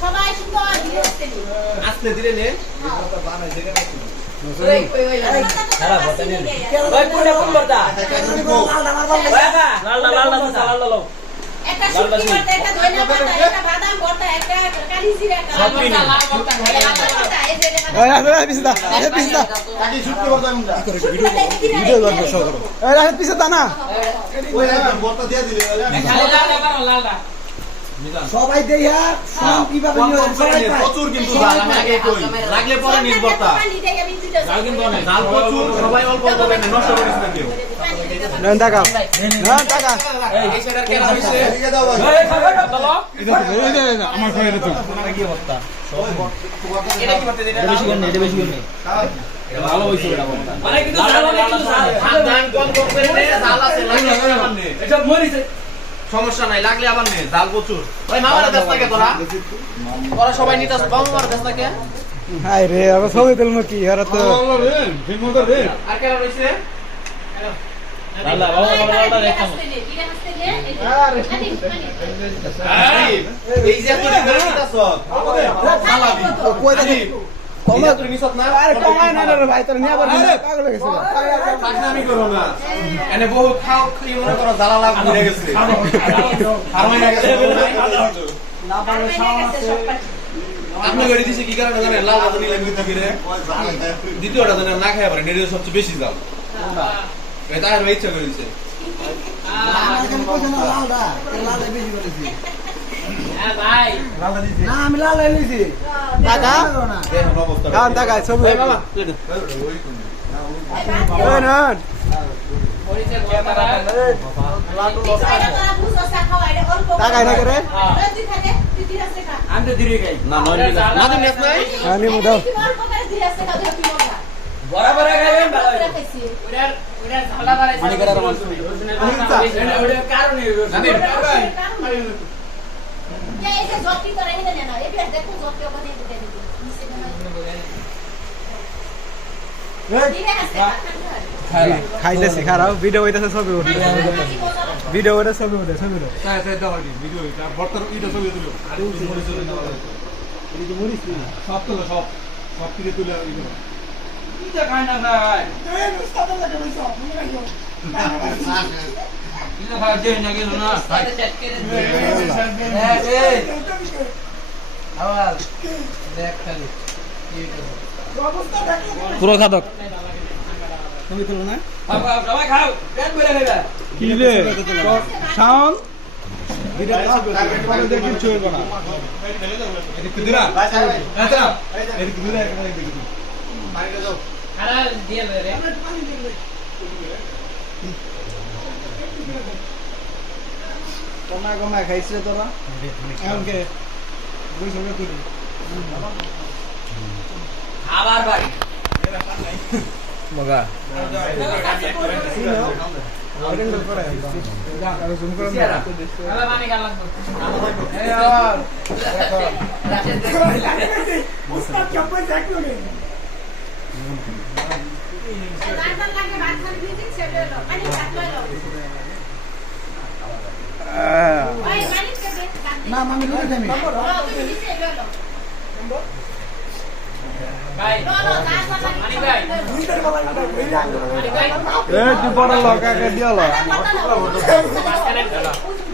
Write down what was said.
সবাই শুধু আসতে দিলে নে একটা শুটকি ভর্তা, একটা ধনিয়া ভর্তা, একটা বাদাম ভর্তা, একটা কালি জিরা ভর্তা, এই যে পিছদা কাকি শুটকি ভর্তা কোনটা ভিডিও করব শো করো এই পিছদা না ওই ভর্তা দিয়ে দিলে লালটা সবাই দেইয়া সব কিভাবে নিয়ে সবাই প্রচুর কিন্তু জাল আমি আগে কই লাগলে পরে নির্ভরতা জাল কিন্তু অনেক জাল প্রচুর সবাই অল্প অল্প করে নষ্ট করিস না কেউ নেন টাকা এই সেটার কেন হইছে এদিকে দাও ভাই এই আমার কই রে তো আমার কি অবস্থা এটা কি করতে দিলে এটা বেশি করে ভালো হইছে এটা মানে কিন্তু ধান কম কম করে নে জাল আছে লাগলে আবার নে এটা মরিছে সমস্যা নাই লাগলে আবার নে জাল প্রচুর ভাই মামারা দেশ লাগে তোরা তোরা সবাই নিতাস মামারা দেশ লাগে হাই রে আবার সবাই দিল কি আর তো রে ফিমোটা রে আর কেন রইছে লালা বাবা দেখো এই যে তুই নিতাস সালাবি কই দেখি কমা তুই নিছত না আরে কমায় না রে ভাই তোর নিয়ে আবার পাগল হয়ে গেছে আমি করো না এনে বহু খাও খাই মনে করো জ্বালা লাভ ঘুরে গেছে আর হয়ে গেছে না পাগল সাউন্ড আছে আপনি গাড়ি দিছে কি কারণে জানেন লাল বাদন নিলে মিথ্যা করে দ্বিতীয়টা জানেন না খায় পারে নেড়ে সবচেয়ে বেশি জাল এটা আর ইচ্ছা করে দিছে আমি কইছ না লালটা লালটা বেশি করেছি হ্যাঁ ভাই না আমি লাল লইছি টাকা দেখুন অবস্থা কান টাকা ছবি এই মামা ওই না পরিচয় ক্যামেরা টাকা না করে আমি তো দিরে গাই না নয় না দিন নেস নাই আমি মুদাও বরাবর গাইবেন ভালো ওটার ঝালা বাড়াইছে মানে করার মানুষ ওটার কারণে জানেন এই যে জটি করে হেলে না এই বিয়ার দেখো জটি ওখানে দিতে দিতে খাইতেছি খারাপ ভিডিও হইতেছে ছবি উঠে ভিডিও ওটা ছবি উঠে ছবি উঠে তাই তাই দাও ভিডিও এটা বর্তর এটা ছবি তুলো আর এই মরিচ তুলে দাও এই যে মরিচ সব তুলো সব সব থেকে তুলে ইগো এটা খায় না ভাই এই উস্তাদ লাগে কইছো মনে রাখো এটা খায় দেই না গেল না সেট করে দে এই আওয়াজ দেখ খালি অবস্থা দেখো পুরো খাদক তুমি তুলো না সবাই খাও পেট ভরে খাইবা কি রে সাউন্ড ভিডিও পরে দেখি চুই বানা এদিকে দিরা আচ্ছা এদিকে দিরা এখানে দেখি মাইরে দাও আরে দিয়ে রে কমা কমা খাইছে তোরা এমনকে দুই সঙ্গে তুলি আবার ভাই মগা অর্গানাইজ করে যা আর জুম করে আরে মানে গাল লাগবে এই আবার উস্তাদ কেমন দেখলো রে রান্না লাগে ভাত খালি দিয়ে ছেড়ে দাও পানি ভাত লইলো ওই মালিক কে দে না মামি লই যামি তুমি দিতে লইলো ভাই নো নো না মানি ভাই এ তুই বড় লোক আগে দিয়ালো না